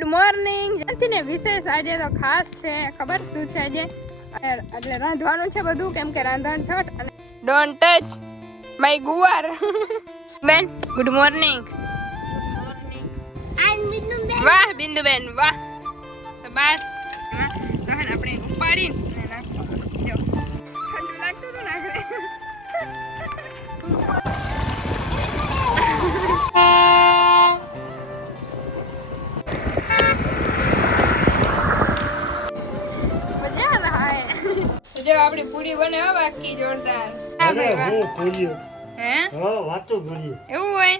Good morning. ને વિશેષ આજે તો ખાસ છે. ખબર શું છે આજે? એટલે રાંધવાનું છે બધું, કેમ કે રાંધણ છઠ અને ડોન્ટ ટચ માય ગુવાર. બેન ગુડ મોર્નિંગ. વાહ બિંદુબેન વાહ, શાબાશ. તો હે આપણે ઉપાડીને નાખવાનું. જો ઠંડુ લાગતું હતું નાખે. જો આપણી પૂરી બને હો, બાકી જોરદાર. હા ભાઈ વાહ. હે હા વાતો બોલી એવું હોય.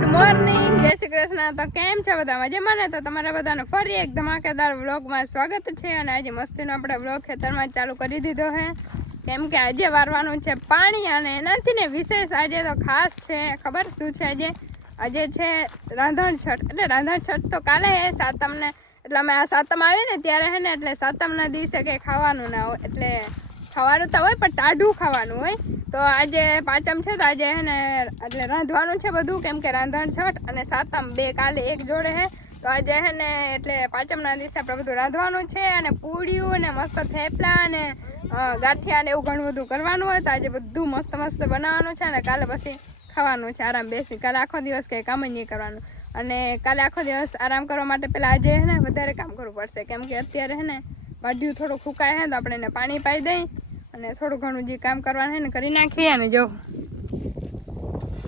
ગુડ મોર્નિંગ, જય શ્રી કૃષ્ણ. તો કેમ છે બધા? મજામાં ને? તો તમારા બધાને ફરી એક ધમાકેદાર વ્લોગમાં સ્વાગત છે. અને આજે મસ્તીનો આપણે વ્લોગ ખેતરમાં ચાલુ કરી દીધો છે, કેમ કે આજે વારવાનું છે પાણી. અને એનાથી ને વિશેષ આજે તો ખાસ છે. ખબર શું છે આજે? આજે છે રાંધણ છઠ. એટલે રાંધણ છઠ તો કાલે હે સાતમને, એટલે અમે આ સાતમ આવે ને ત્યારે હે ને, એટલે સાતમના દિવસે કંઈ ખાવાનું ના હોય. એટલે ખાવાનું તો હોય પણ ટાઢું ખાવાનું હોય. તો આજે પાંચમ છે તો આજે હે ને એટલે રાંધવાનું છે બધું, કેમ કે રાંધણ છઠ અને સાતમ બે કાલે એક જોડે હે. તો આજે હે ને એટલે પાંચમના દિવસે આપણે બધું રાંધવાનું છે. અને પૂળિયું અને મસ્ત થેપલા અને ગાંઠિયા ને એવું ઘણું બધું કરવાનું હોય. તો આજે બધું મસ્ત મસ્ત બનાવવાનું છે. અને કાલે પછી ખાવાનું છે આરામ બેસી. કાલે આખો દિવસ કંઈ કામ જ નહીં કરવાનું. અને કાલે આખો દિવસ આરામ કરવા માટે પહેલાં આજે હે ને વધારે કામ કરવું પડશે, કેમ કે અત્યારે હે ને વાઢ્યું થોડું ફૂંકાય હે તો આપણે એને પાણી પાઈ દઈ અને થોડું ઘણું જે કામ કરવાનું હે ને કરી નાખીએ. અને જો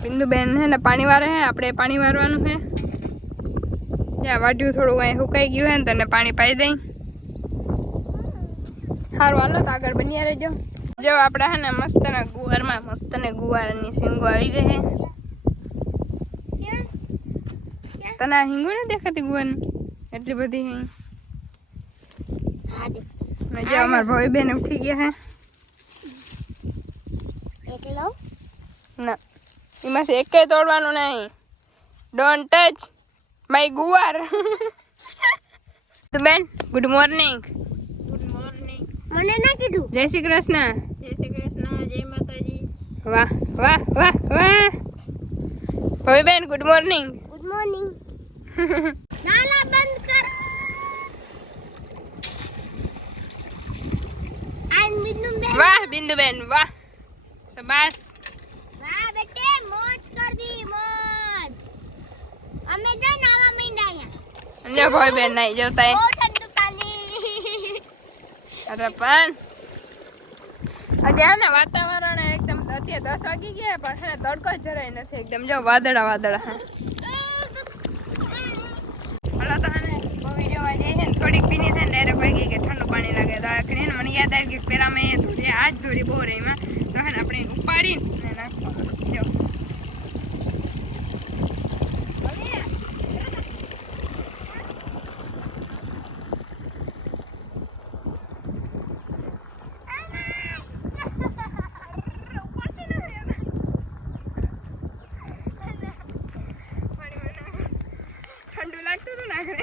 બિંદુબેન હે ને પાણી વારે હે, આપણે પાણી વારવાનું હે. જ્યાં વાઢ્યું થોડું અહીં સુકાઈ ગયું હે ને તો એને પાણી પાઈ દઈ. સારું હાલો તો આગળ બન્યા રહેજો. જો આપણે હે ને મસ્ત ને ગુવારમાં મસ્ત ને ગુવારની શીંગો આવી ગઈ હે. તને આ હિંગુ નથી દેખાતી ગુવાની? એટલી બધી હે. જે અમારા ભાઈ બેન ઉઠી ગયા હે. એકલો ના, એમાંથી એકે તોડવાનું નહીં. ડોન્ટ ટચ માય ગુવાર. તો બેન ગુડ મોર્નિંગ. Good morning. મને ના કીધું. જય શ્રી કૃષ્ણ. જય શ્રી કૃષ્ણ. જય માતાજી. વાહ વાહ વાહ વાહ. ભાઈ બેન ગુડ મોર્નિંગ. Good morning. નાલા બંધ કર. વાહ બિંદુબેન વાહ, શાબાશ. વાહ બેટે મોજ કર દી મોજ. અમે જો નાવા મીંડા અહીંયા. જો ભાઈ બેન નહીં જોતા હે. બહુ ઠંડુ પાણી. અરે પણ આજે ને વાતાવરણ એકદમ, અત્યારે 10 વાગી ગયા પણ છે ને તડકો જરાય નથી. એકદમ જો વાદળા વાદળા. હલો તો હે ને મૂવી જોવા જઈએ ને, થોડીક ભીની થાય ને ડાયરેક્ટ વાગી કે ઠંડુ પાણી લાગે. તો આ કરીને મને યાદ આવી ગયું પેલા મેં ધોરી આજ ધોરી બહુ રહીમાં. તો હે ને આપણે ઉપાડીને નાખવાનું. જો ઠંડુ લાગતું હતું નાખે.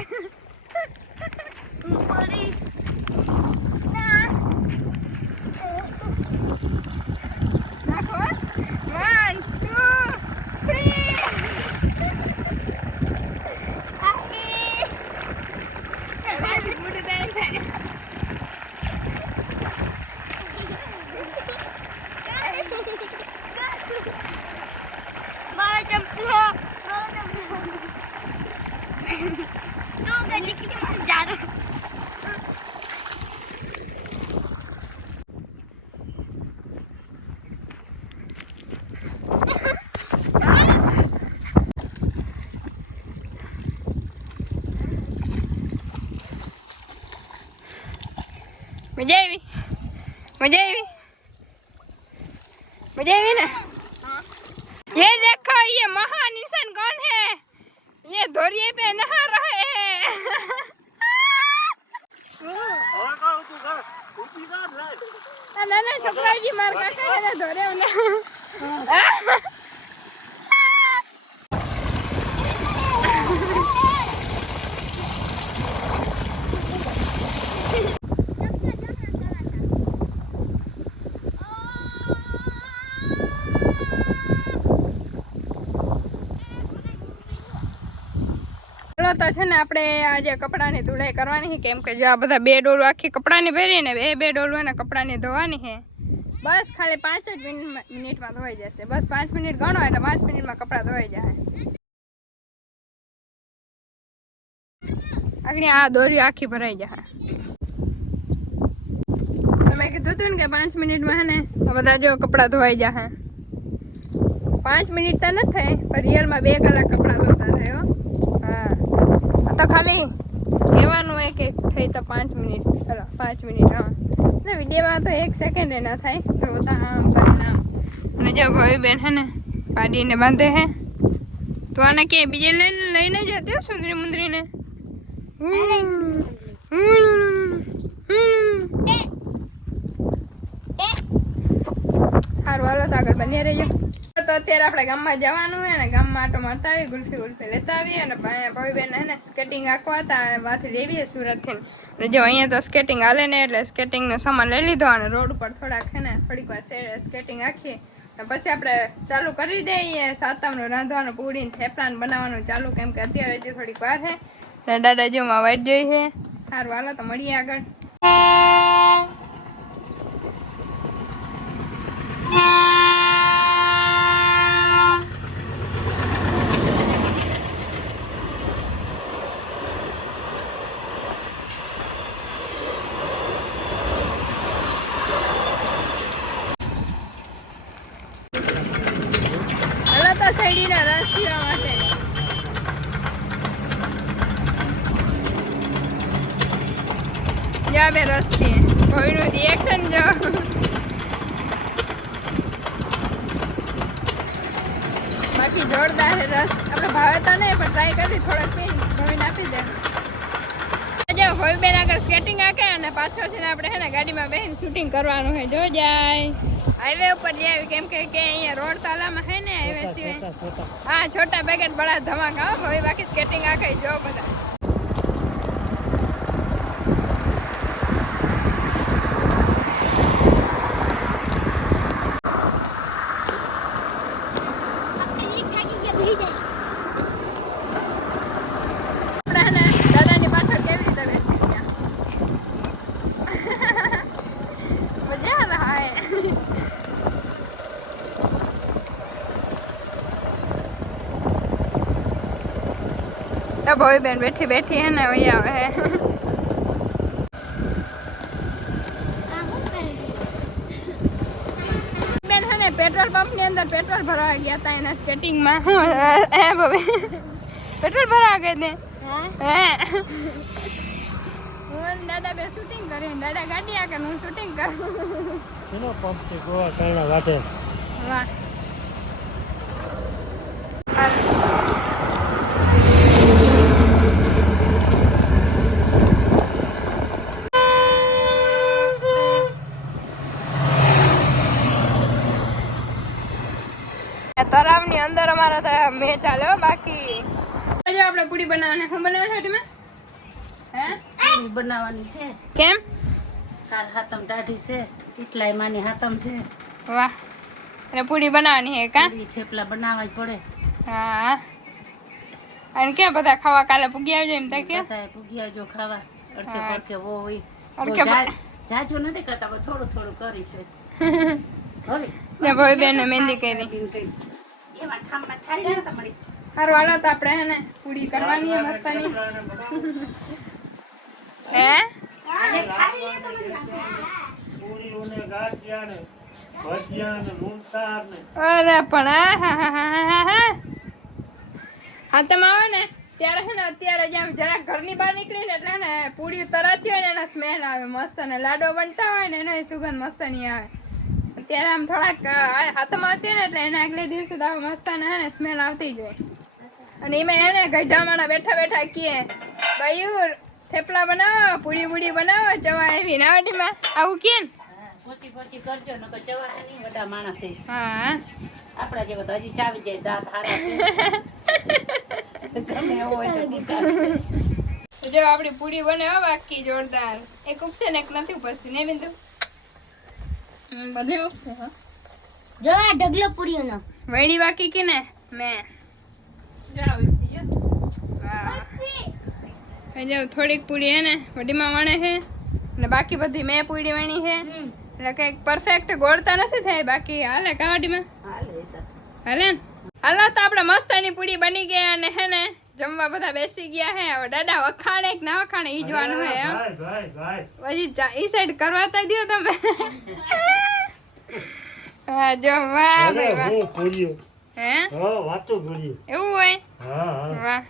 मजा आई मजा आई मजा आई ना। ये देखो ये महान इंसान कौन है? ये धोरिये पे नहा रहे हैं। ना ना छोकरा जी मार काका है धोरे उन्हें। હાલો તો છે ને આપણે આજે કપડાની ધોળાઈ કરવાની છે, કેમ કે જો આ બધા 2 ડોલ આખી કપડાની પહેરીને 2 ડોલ હોય ને કપડાની ધોવાની છે. બસ ખાલી 5 જ મિનિટમાં ધોવાઈ જશે. બસ 5 મિનિટ ગણો એટલે 5 મિનિટમાં કપડાં ધોવાઈ જાય. આગળ આ દોરી આખી ભરાઈ જાય. તમે કીધું હતું ને કે 5 મિનિટમાં હે ને આ બધા જો કપડાં ધોવાઈ જાય. 5 મિનિટ તો નથી થાય પણ રિયલમાં 2 કલાક કપડાં ધોતા થાય. હા તો ખાલી કહેવાનું હોય કે થઈ તો 5 મિનિટ. 5 મિનિટ હા ને વિડીયોમાં તો 1 સેકન્ડ એ ના થાય તો બધા આમ કરીને આમ. અને જો ભાઈ બેન હે ને પાડીને બાંધે હે તો આને ક્યાંય બીજે લઈને જતી હો સુંદરી મુંદરીને. સારું હાલો તો આગળ બની રહેજો. તો અત્યારે આપણે ગામમાં જવાનું હોય ને ગામમાં આટો મારતા આવી ગુલ્ફી લેતા આવીએ અને ભાઈબેન હે ને સ્કેટિંગ આખવા હતા અને વાથી લેવીએ સુરતથી. અને જો અહીંયા તો સ્કેટિંગ હાલે ને એટલે સ્કેટિંગનો સામાન લઈ લીધો અને રોડ ઉપર થોડીક વાર સ્કેટિંગ આખીએ અને પછી આપણે ચાલુ કરી દઈએ સાતમનું રાંધવાનું પૂરીને થેપલાને બનાવવાનું ચાલુ, કેમ કે અત્યારે હજી થોડીક વાર છે ને દાદા જોમાં વાટ જોઈ છે. સારું હાલો તો મળીએ આગળ. શેરડીના રસ પીવા માટે જા બે રસ પીએ. કોઈનું રિએક્શન જો બાકી જોરદાર છે રસ. આપણે ભાવે તો નહીં પણ ટ્રાય કરી થોડાક પી ધોઈને આપી દે. જો ભાઈ બેન આગળ સ્કેટિંગ આકે અને પાછળથી આપણે હે ને ગાડીમાં બેસીને શૂટિંગ કરવાનું છે. જો જાય હાઈવે ઉપર જઈ આવી, કેમ કે અહીંયા રોડ તાલામાં હે ને હાઈવે સિવાય. હા છોટા પેકેટ બડા ધમાકા હવે બાકી સ્કેટિંગ આકે જો બધા. દાદાની પાછળ કેવી રીતે બેસી ગયા મજા રહા હે. તો ભાઈ બેન બેઠી બેઠી હે ને વહી આવે હે. બેન હે ને પેટ્રોલ પંપ ની અંદર પેટ્રોલ ભરાવા ગયા હતા એના સ્કેટિંગ માં. હે ભાઈ પેટ્રોલ ભરાવા ગઈ ને હે હું દાદા બે શૂટિંગ કરી. દાદા ગાડી આકે હું શૂટિંગ કરું. એનો પંપ છે ગોવા કાયણા વાટે. વાહ તરાવની અંદર અમારા મેચ ચાલે બાકી. જો આપણે પૂરી બનાવવાની. શું બનાવવાનું છે તમે? હે પૂરી બનાવવાની છે. કેમ? કાલ હાતમ દાઢી છે એટલાય માની હાતમ છે. વાહ એટલે પૂરી બનાવવાની છે કા? થેપલા બનાવવા જ પડે. હા અને ક્યાં બધા ખાવા કાલે પૂગી આવજો એમ તો કે પૂગી આવજો ખાવા. અડકે પડકે વો હોય અડકે જાજો નથી કરતા પણ થોડું થોડું કરીશું. હવે ને ભાઈ બેન મહેંદી કરી એમાં ઠામમાં થારી જાય તમારી. હારું હાલો તો આપણે હે ને પૂરી કરવાની છે મસ્તાની. હે પૂરીઓને ગાંઠિયાને ભજીયાને મૂંગસારને અરે પણ હા તમે આવે ને ત્યારે છે ને અત્યારે જેમ જરાક ઘરની બહાર નીકળીને એટલે ને પૂરી તરાતી હોય ને એનો સ્મેલ આવે મસ્ત, અને લાડો બનતા હોય ને એનો સુગંધ મસ્ત નહીં આવે. અત્યારે આમ થોડાક હાથમાં આવતી ને એટલે એને આગલે દિવસે તો મસ્ત ને સ્મેલ આવતી જાય. અને એમાં એને ગઢામાં બેઠા બેઠા કીએ ભાઈ થેપલા બનાવો પૂરી બુડી બનાવો ચવા એવી નાવડીમાં આવું કે પોચી પોચી કરજો ન તો ચવા નહીં વડા માણસ છે. હા આપડા જેવો તો હજી ચાવી જાય દાંત હારા છે ગમે એવો હોય તો જો આપડી પૂરી બનાવવા બાકી જોરદાર. એક ઉપસે ને એક નથી ઉપસતી ને બિંદુ બધે ઉપસે. હા જો આ ઢગલો પૂરીઓનો વડી બાકી કે ને મેં જાવ ઉપસી જો. હા જો થોડીક પૂરી હે ને વડીમાં વણે છે ને બાકી બધી મેં પૂરી વણી છે એટલે કંઈક પરફેક્ટ ગોળતા નથી થઈ બાકી હાલે કાવાડીમાં હાલે ને હાલો તો આપણે મસ્તની પૂરી બની ગઈ અને હે ને જમવા બધા બેસી ગયા હે હવે દાદા વખાણે કે ના વખાણે ઈ જોવાનું હે પછી ઈ સાઈડ કરવા તો દો તમે હા જો વાહ ભાઈ વાહ હે વાતો પૂરી એવું હોય વાહ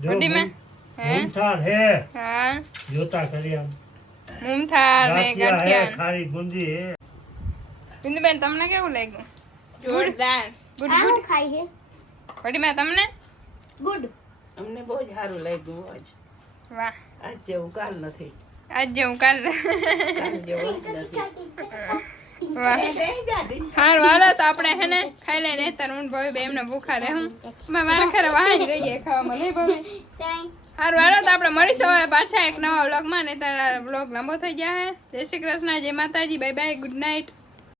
વડીમાં મુમથાળ હે હા જોતા કરી આમ મુમથાળ ને ગાંઠિયા ખારી બુંદી હે બિંદુબેન તમને કેવું લાગ્યું જોરદાર ગુડ ગુડ ખાઈ છે વડીમાં તમને ગુડ અમને બહુ જ સારું લાગ્યું આજ વાહ આજ જેવું કાલ નથી આજ જેવું કાલ કાલ જેવું જ નથી વાહ હારું હાલો તો આપણે હે ને ખાઈ લઈને તાર હું ભાઈ બે એમને ભૂખા રહે હું મારા ખરે વાહ જ રહી જાય ખાવામાં નહીં ભાઈ હારું હાલો તો આપણે મળીશું હવે પાછા એક નવા વ્લોગમાં ને તારા વ્લોગ લાંબો થઈ ગયા હે જય શ્રી કૃષ્ણ જય માતાજી બાય બાય ગુડ નાઇટ